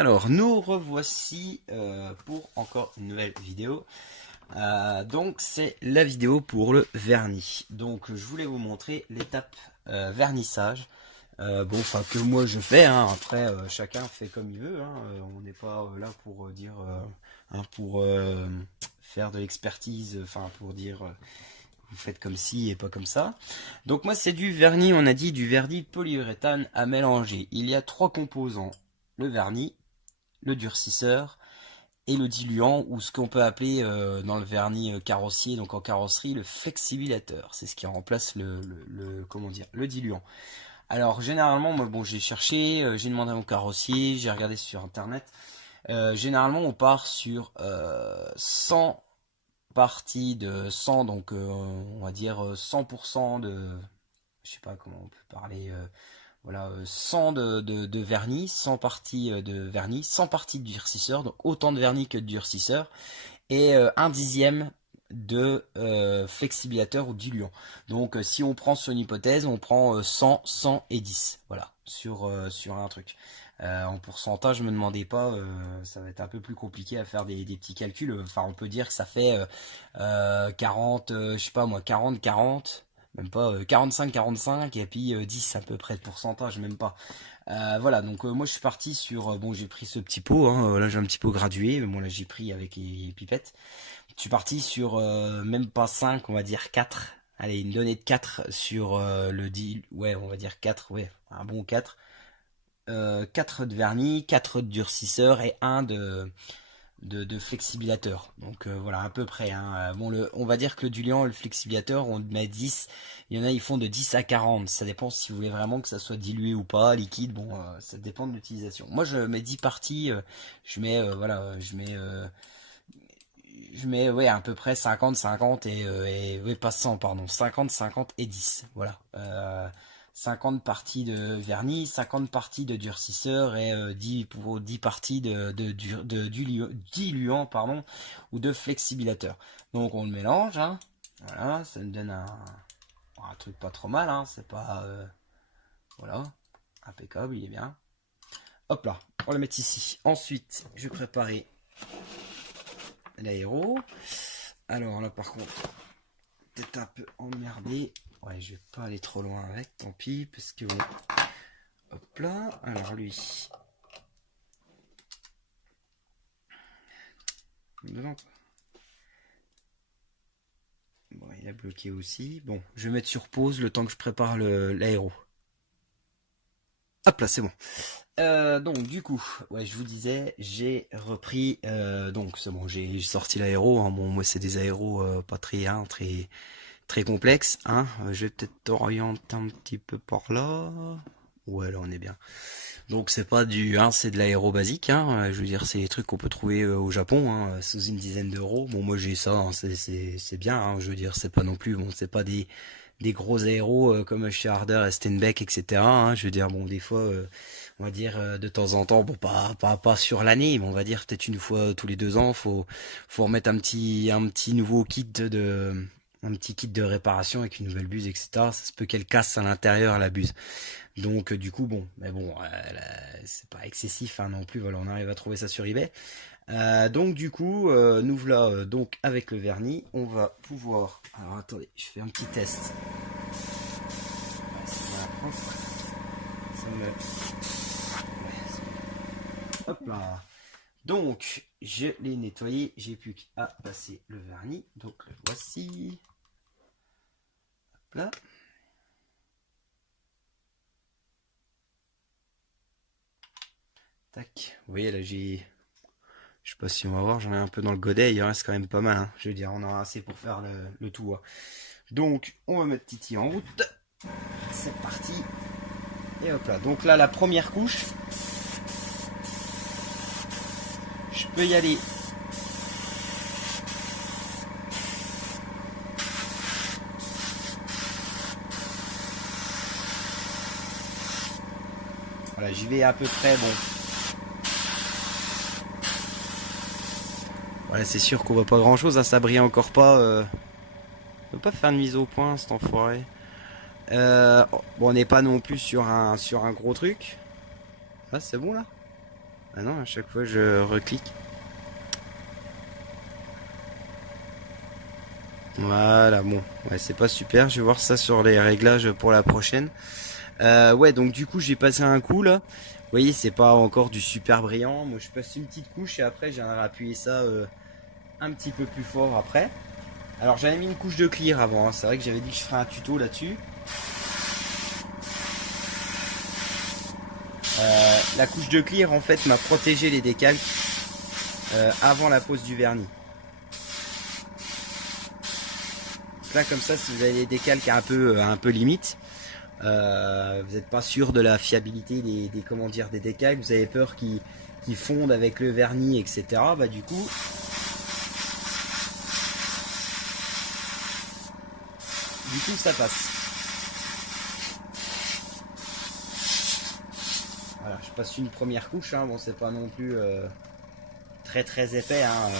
Alors, nous revoici pour encore une nouvelle vidéo. Donc, c'est la vidéo pour le vernis. Donc, je voulais vous montrer l'étape vernissage. Bon, enfin, que moi je fais. Hein. Après, chacun fait comme il veut. Hein. On n'est pas là pour dire, pour faire de l'expertise. Enfin, pour dire, vous faites comme ci et pas comme ça. Donc, moi, c'est du vernis. On a dit du vernis polyuréthane à mélanger. Il y a trois composants: le vernis, le durcisseur et le diluant, ou ce qu'on peut appeler dans le vernis carrossier, donc en carrosserie, le flexibilateur. C'est ce qui remplace comment dire, le diluant. Alors généralement, moi, bon, j'ai cherché, j'ai demandé à mon carrossier, j'ai regardé sur internet. Généralement, on part sur 100 parties de 100, donc on va dire 100% de, je sais pas comment on peut parler. Voilà, 100 de vernis, 100 parties de vernis, 100 parties de durcisseur, donc autant de vernis que de durcisseur, et un dixième de flexibilateur ou diluant. Donc si on prend sur une hypothèse, on prend 100, 100 et 10, voilà, sur un truc. En pourcentage, je me demandais pas, ça va être un peu plus compliqué à faire des petits calculs. Enfin, on peut dire que ça fait 40, je sais pas moi, 40, 40. Même pas 45 et puis 10 à peu près de pourcentage, même pas. Voilà, donc moi je suis parti sur, bon, j'ai pris ce petit pot, hein, là j'ai un petit pot gradué, mais bon là j'ai pris avec les pipettes. Je suis parti sur même pas 5, on va dire 4. Allez, une donnée de 4 sur le 10, ouais, on va dire 4, ouais, un bon 4. 4 de vernis, 4 de durcisseur et 1 de flexibilateur. Donc voilà, à peu près. Hein. Bon, on va dire que le diluant et le flexibilateur, on met 10. Il y en a, ils font de 10 à 40. Ça dépend si vous voulez vraiment que ça soit dilué ou pas, liquide. Bon, ça dépend de l'utilisation. Moi, je mets 10 parties. Je mets, voilà, je mets, ouais, à peu près 50, 50 et ouais, pas 100, pardon. 50, 50 et 10. Voilà. 50 parties de vernis, 50 parties de durcisseur et 10 parties de diluant, pardon, ou de flexibilateur. Donc on le mélange, hein. Voilà, ça me donne un truc pas trop mal, hein. C'est pas, voilà, impeccable, il est bien. Hop là, on va le mettre ici. Ensuite, je vais préparer l'aéro. Alors là, par contre, peut-être un peu emmerdé. Ouais, je vais pas aller trop loin avec, tant pis, parce que bon. Hop là, alors lui. Bon, il a bloqué aussi. Bon, je vais mettre sur pause le temps que je prépare l'aéro. Hop là, c'est bon. Donc du coup, ouais, je vous disais, j'ai repris. Donc c'est bon, j'ai sorti l'aéro. Hein. Bon, moi c'est des aéros pas très, hein, très complexes. Hein. Je vais peut-être t'orienter un petit peu par là. Ouais, là on est bien. Donc c'est pas du, hein, c'est de l'aéro basique. Hein. Je veux dire, c'est des trucs qu'on peut trouver au Japon, hein, sous une dizaine d'euros. Bon, moi j'ai ça, hein, c'est bien. Hein. Je veux dire, c'est pas non plus, bon, c'est pas des gros aéros comme chez Harder et Steinbeck, etc. Hein. Je veux dire, bon, des fois, on va dire de temps en temps, bon, pas sur l'année, mais on va dire peut-être une fois tous les 2 ans, faut remettre un petit nouveau kit un petit kit de réparation avec une nouvelle buse, etc. Ça se peut qu'elle casse à l'intérieur la buse. Donc du coup, bon, mais bon, c'est pas excessif, hein, non plus. Voilà, on arrive à trouver ça sur eBay. Donc du coup, nous voilà donc avec le vernis, on va pouvoir. Alors attendez, je fais un petit test. Ouais, ça me... Hop là. Donc je l'ai nettoyé, j'ai plus qu'à passer le vernis. Donc le voici. Hop là. Tac. Vous voyez là, j'ai. Je sais pas si on va voir, j'en ai un peu dans le godet, il en reste quand même pas mal. Hein. Je veux dire, on aura assez pour faire le tout. Hein. Donc, on va mettre Titi en route. C'est parti. Et hop là. Donc là, la première couche, je peux y aller. Voilà, j'y vais à peu près, bon. Voilà, c'est sûr qu'on voit pas grand chose, hein, ça brille encore pas. On peut pas faire une mise au point, cet enfoiré. Bon, on n'est pas non plus sur un gros truc. Ah, c'est bon là. Ah non, à chaque fois je reclique. Voilà, bon, ouais, c'est pas super. Je vais voir ça sur les réglages pour la prochaine. Ouais, donc du coup, j'ai passé un coup là. Vous voyez, c'est pas encore du super brillant. Moi, je passe une petite couche et après, j'aimerais appuyer ça un petit peu plus fort après. Alors, j'avais mis une couche de clear avant, hein. C'est vrai que j'avais dit que je ferais un tuto là-dessus. La couche de clear, en fait, m'a protégé les décalques avant la pose du vernis. Donc là, comme ça, si vous avez des décalques un peu limite, vous n'êtes pas sûr de la fiabilité comment dire, des décalques, vous avez peur qu'ils fondent avec le vernis, etc. Bah du coup ça passe. Voilà, je passe une première couche, hein. Bon, c'est pas non plus très très épais, hein.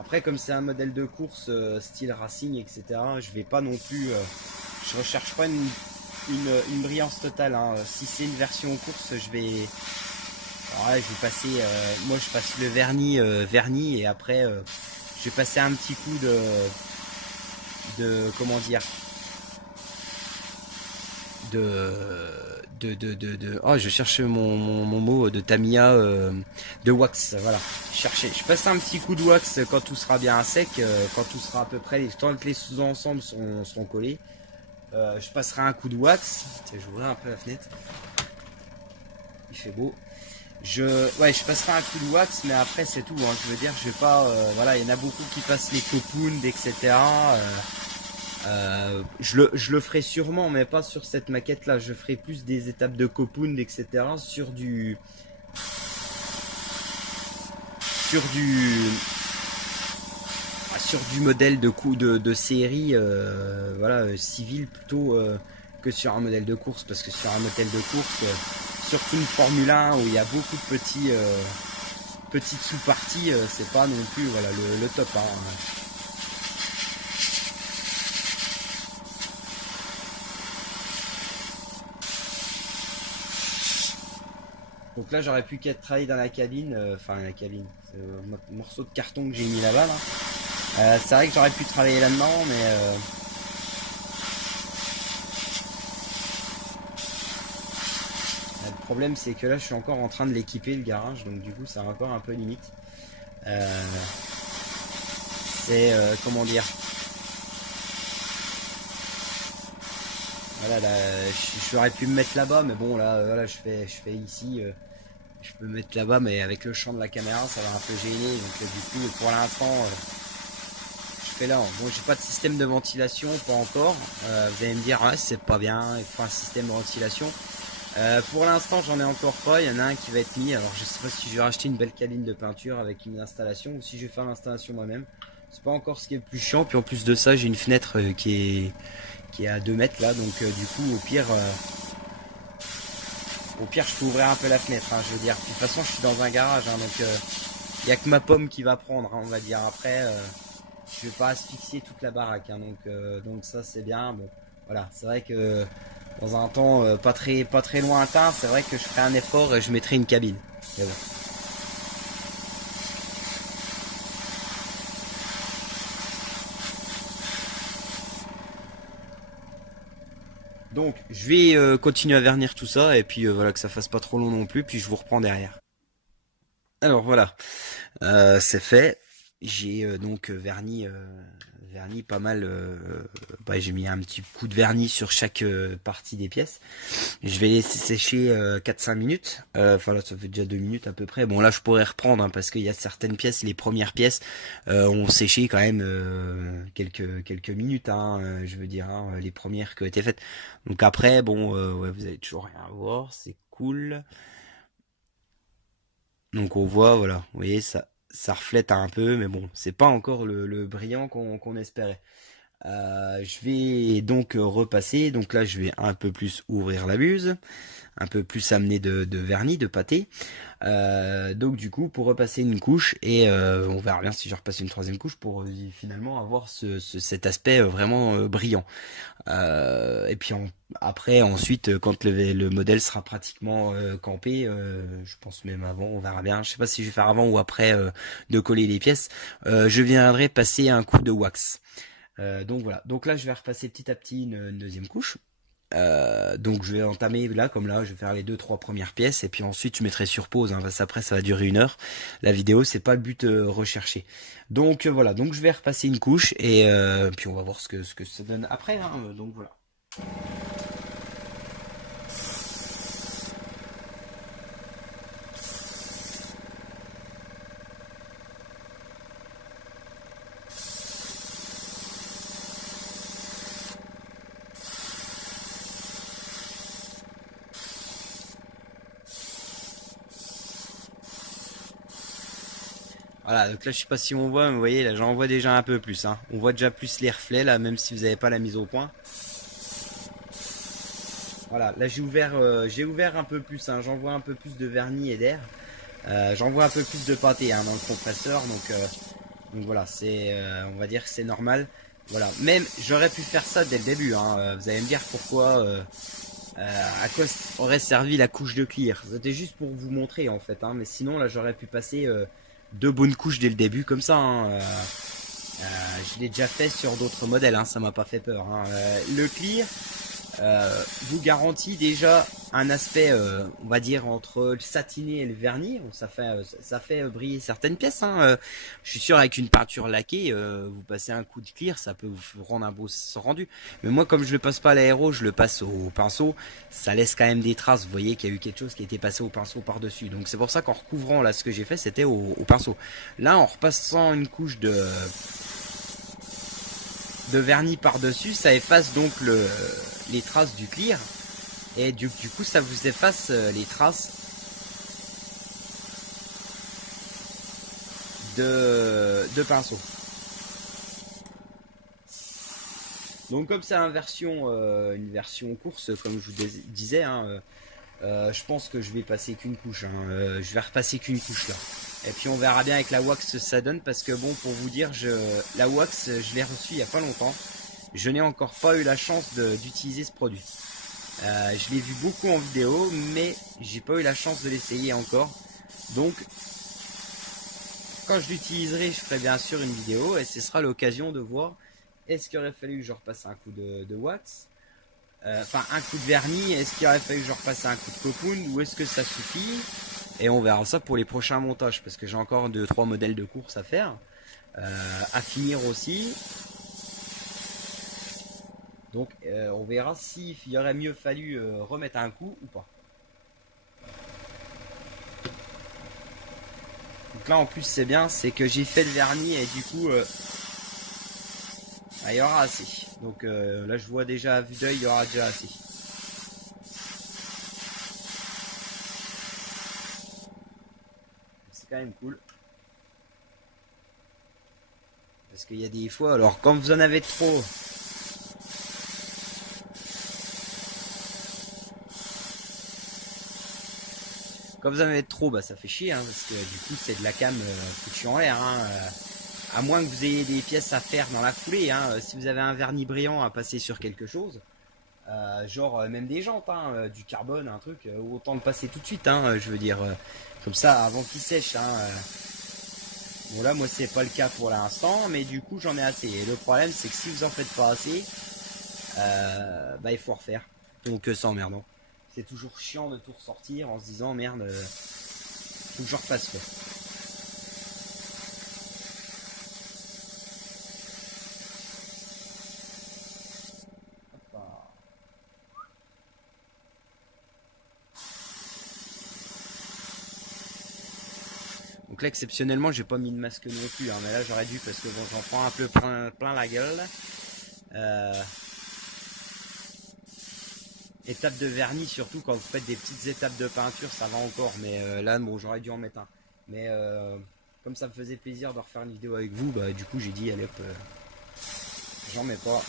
Après, comme c'est un modèle de course style racing, etc., je vais pas non plus, je recherche pas une brillance totale, hein. Si c'est une version course, alors là, je vais passer, moi je passe le vernis et après je vais passer un petit coup de comment dire, oh, je cherche mon mot de Tamiya, de wax, voilà. Je passe un petit coup de wax quand tout sera bien à sec, quand tout sera à peu près, tant que les sous-ensembles seront collés. Je passerai un coup de wax. Tiens, j'ouvrirai un peu la fenêtre. Il fait beau. Ouais, je passerai un coup de wax, mais après c'est tout, hein. Je veux dire, je vais pas, voilà, il y en a beaucoup qui passent les copounds, etc. Je le ferai sûrement, mais pas sur cette maquette-là. Je ferai plus des étapes de copound, etc. Sur du, sur du modèle de série, voilà, civil plutôt que sur un modèle de course, parce que sur un modèle de course, surtout une Formule 1 où il y a beaucoup de petites sous-parties, c'est pas non plus voilà le top, hein. Donc là, j'aurais pu qu'être travailler dans la cabine, enfin la cabine, c'est un morceau de carton que j'ai mis là-bas. Là. C'est vrai que j'aurais pu travailler là-dedans, mais le problème c'est que là, je suis encore en train de l'équiper le garage, donc du coup, ça encore un peu limite. C'est comment dire, voilà, là, j'aurais pu me mettre là-bas, mais bon, là, voilà, je fais ici. Je peux me mettre là-bas, mais avec le champ de la caméra, ça va un peu gêner. Donc du coup, pour l'instant, je fais là. Bon, j'ai pas de système de ventilation, pas encore. Vous allez me dire, ouais, c'est pas bien, il faut un système de ventilation. Pour l'instant, j'en ai encore pas. Il y en a un qui va être mis. Alors, je sais pas si je vais racheter une belle cabine de peinture avec une installation ou si je vais faire l'installation moi-même. C'est pas encore ce qui est le plus chiant. Puis en plus de ça, j'ai une fenêtre qui est à 2 mètres là. Donc du coup, au pire, je peux ouvrir un peu la fenêtre, hein, je veux dire. Puis, de toute façon, je suis dans un garage, hein, donc il n'y a que ma pomme qui va prendre, hein, on va dire. Après, je vais pas asphyxier toute la baraque, hein, donc ça, c'est bien. Bon, voilà, c'est vrai que dans un temps pas très lointain, c'est vrai que je ferai un effort et je mettrai une cabine. Mais bon. Donc, je vais continuer à vernir tout ça et puis voilà que ça fasse pas trop long non plus, puis je vous reprends derrière. Alors voilà, c'est fait. J'ai donc verni pas mal. Bah, j'ai mis un petit coup de vernis sur chaque partie des pièces. Je vais laisser sécher 4-5 minutes. Enfin là, ça fait déjà 2 minutes à peu près. Bon là, je pourrais reprendre hein, parce qu'il y a certaines pièces, les premières pièces ont séché quand même quelques minutes. Hein, je veux dire, hein, les premières qui ont été faites. Donc après, bon, ouais, vous allez toujours rien voir. C'est cool. Donc on voit, voilà, vous voyez, ça reflète un peu, mais bon, c'est pas encore le brillant qu'on espérait. Je vais donc repasser, donc là je vais un peu plus ouvrir la buse. un peu plus amené de vernis, de pâté. Donc du coup pour repasser une couche et on verra bien si je repasse une troisième couche pour finalement avoir cet aspect vraiment brillant. Et puis après ensuite quand le modèle sera pratiquement campé, je pense même avant, on verra bien. Je sais pas si je vais faire avant ou après de coller les pièces. Je viendrai passer un coup de wax. Donc voilà. Donc là je vais repasser petit à petit une deuxième couche. Donc je vais entamer là comme là, je vais faire les 2-3 premières pièces et puis ensuite je mettrai sur pause, hein, parce qu'après ça va durer 1 heure. La vidéo c'est pas le but recherché. Donc voilà, donc je vais repasser une couche et puis on va voir ce que ça donne après, hein, donc voilà. Voilà, donc là je sais pas si on voit, mais vous voyez là j'en vois déjà un peu plus, hein. On voit déjà plus les reflets là, même si vous n'avez pas la mise au point. Voilà, là j'ai ouvert un peu plus, hein. J'en vois un peu plus de vernis et d'air. J'en vois un peu plus de pâté, hein, dans le compresseur, donc voilà, on va dire que c'est normal. Voilà, même j'aurais pu faire ça dès le début, hein. Vous allez me dire pourquoi, à quoi aurait servi la couche de clear. C'était juste pour vous montrer en fait, hein, mais sinon là j'aurais pu passer 2 bonnes couches dès le début comme ça, hein. Je l'ai déjà fait sur d'autres modèles, hein, ça m'a pas fait peur, hein. Le clear vous garantit déjà un aspect, on va dire, entre le satiné et le vernis. Ça fait briller certaines pièces, hein. Je suis sûr avec une peinture laquée, vous passez un coup de clear, ça peut vous rendre un beau rendu. Mais moi, comme je le passe pas à l'aéro, je le passe au pinceau, ça laisse quand même des traces. Vous voyez qu'il y a eu quelque chose qui a été passé au pinceau par-dessus. Donc c'est pour ça qu'en recouvrant, là, ce que j'ai fait, c'était au pinceau. Là, en repassant une couche de vernis par-dessus, ça efface donc les traces du clear. Et du coup, ça vous efface les traces de pinceau. Donc comme c'est une version course, comme je vous disais, hein, je pense que je vais passer qu'une couche, hein. Je vais repasser qu'une couche là. Et puis on verra bien avec la wax ça donne, parce que bon, pour vous dire, la wax je l'ai reçue il n'y a pas longtemps. Je n'ai encore pas eu la chance d'utiliser ce produit. Je l'ai vu beaucoup en vidéo, mais j'ai pas eu la chance de l'essayer encore. Donc quand je l'utiliserai, je ferai bien sûr une vidéo et ce sera l'occasion de voir est-ce qu'il aurait fallu que je repasse un coup de wax, enfin un coup de vernis, est-ce qu'il aurait fallu que je repasse un coup de cocoon, ou est-ce que ça suffit. Et on verra ça pour les prochains montages, parce que j'ai encore 2-3 modèles de course à faire, à finir aussi. Donc on verra s'il y aurait mieux fallu remettre un coup ou pas. Donc là en plus c'est bien, c'est que j'ai fait le vernis et du coup il y aura assez. Donc là je vois déjà à vue d'œil, il y aura déjà assez. C'est quand même cool. Parce qu'il y a des fois, alors quand vous en avez trop, bah ça fait chier, hein, parce que du coup c'est de la cam foutue en l'air, hein. À moins que vous ayez des pièces à faire dans la foulée, hein. Si vous avez un vernis brillant à passer sur quelque chose, genre même des jantes, hein, du carbone, un truc, autant le passer tout de suite, hein, je veux dire, comme ça avant qu'il sèche, hein. Bon là moi c'est pas le cas pour l'instant, mais du coup j'en ai assez. Et le problème c'est que si vous en faites pas assez, bah il faut refaire. Donc c'est emmerdant. C'est toujours chiant de tout ressortir en se disant merde, faut que je refasse quoi. Donc là exceptionnellement j'ai pas mis de masque non plus, hein, mais là j'aurais dû, parce que bon, j'en prends un peu plein la gueule. Étape de vernis, surtout quand vous faites des petites étapes de peinture, ça va encore, mais là bon j'aurais dû en mettre un. Mais comme ça me faisait plaisir de refaire une vidéo avec vous, bah du coup j'ai dit allez hop, j'en mets pas.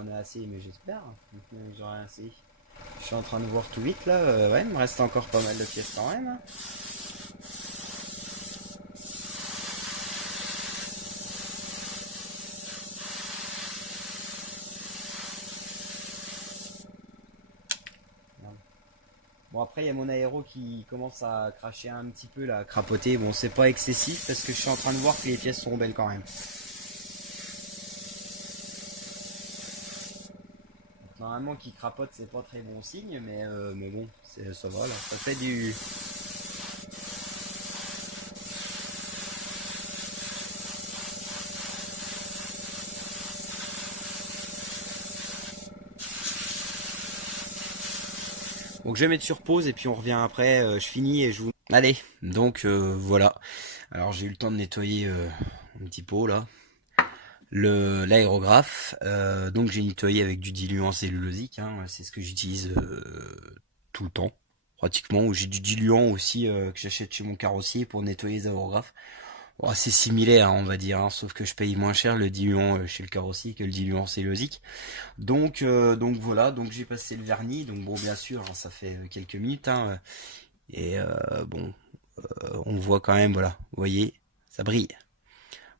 j'en ai assez, mais j'espère que j'aurai assez. Je suis en train de voir tout vite là, ouais, il me reste encore pas mal de pièces quand même, hein. Bon, après il y a mon aéro qui commence à cracher un petit peu là, à crapoter. Bon, c'est pas excessif parce que je suis en train de voir que les pièces sont belles quand même. Normalement, qui crapote, c'est pas très bon signe, mais bon, ça va là. Ça fait du. Donc je vais mettre sur pause et puis on revient après. Je finis et je vous. Allez, donc voilà. Alors j'ai eu le temps de nettoyer un petit pot là. L'aérographe. Donc j'ai nettoyé avec du diluant cellulosique. Hein, c'est ce que j'utilise tout le temps, pratiquement. Ou j'ai du diluant aussi que j'achète chez mon carrossier pour nettoyer les aérographes. Bon, c'est similaire, hein, on va dire, hein, sauf que je paye moins cher le diluant chez le carrossier que le diluant cellulosique. Donc voilà, donc j'ai passé le vernis. Donc bon, bien sûr, hein, ça fait quelques minutes. Hein, et bon, on voit quand même, voilà, vous voyez, ça brille.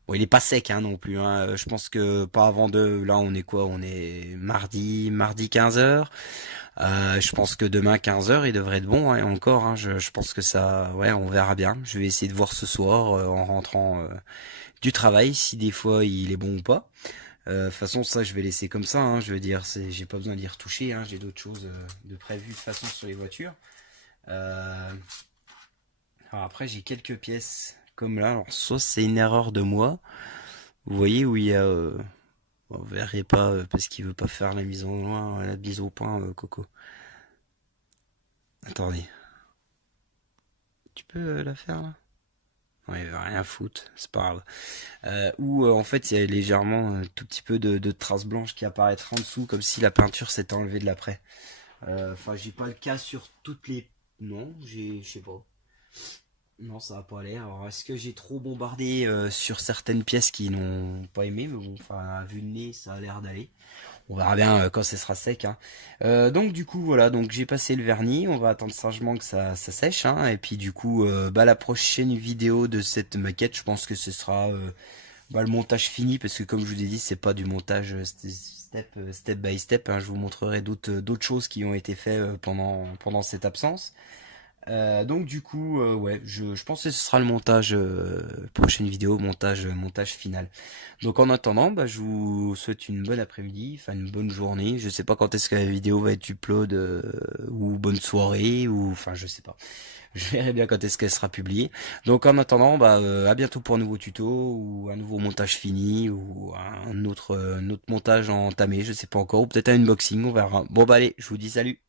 Bon, il est pas sec hein, non plus. Hein. Je pense que pas avant de. Là, on est quoi? On est mardi 15 h. Je pense que demain 15 h, il devrait être bon. Hein, et encore, hein, je pense que ça. Ouais, on verra bien. Je vais essayer de voir ce soir en rentrant du travail si des fois il est bon ou pas. De toute façon, ça, je vais laisser comme ça. Hein, je veux dire, j'ai pas besoin d'y retoucher. Hein, j'ai d'autres choses de prévues de toute façon sur les voitures. Alors après, j'ai quelques pièces comme là. Alors, soit c'est une erreur de moi. Vous voyez où il y a. Vous verrez pas parce qu'il veut pas faire la mise en loin, la mise au point, Coco. Attendez. Tu peux la faire là? Non, il veut rien foutre, c'est pas grave. Ou en fait, il y a légèrement un tout petit peu de traces blanches qui apparaîtraient en dessous, comme si la peinture s'était enlevée de l'après. Enfin, j'ai pas le cas sur toutes les. Non, je sais pas. Non, ça a pas l'air. Alors, est-ce que j'ai trop bombardé sur certaines pièces qui n'ont pas aimé? Mais bon, enfin, à vue de nez, ça a l'air d'aller. On verra bien quand ce sera sec. Hein. Donc du coup, voilà. Donc j'ai passé le vernis. On va attendre sagement que ça sèche. Hein. Et puis du coup, la prochaine vidéo de cette maquette, je pense que ce sera le montage fini, parce que comme je vous ai dit, c'est pas du montage step by step. Hein. Je vous montrerai d'autres choses qui ont été faites pendant cette absence. Donc du coup, ouais, je pense que ce sera le montage, prochaine vidéo, montage final. Donc en attendant, je vous souhaite une bonne après-midi, enfin une bonne journée. Je sais pas quand est-ce que la vidéo va être upload, ou bonne soirée, ou enfin je sais pas. Je verrai bien quand est-ce qu'elle sera publiée. Donc en attendant, à bientôt pour un nouveau tuto, ou un nouveau montage fini, ou un autre montage entamé, je sais pas encore, ou peut-être un unboxing, on verra. Bon allez, je vous dis salut.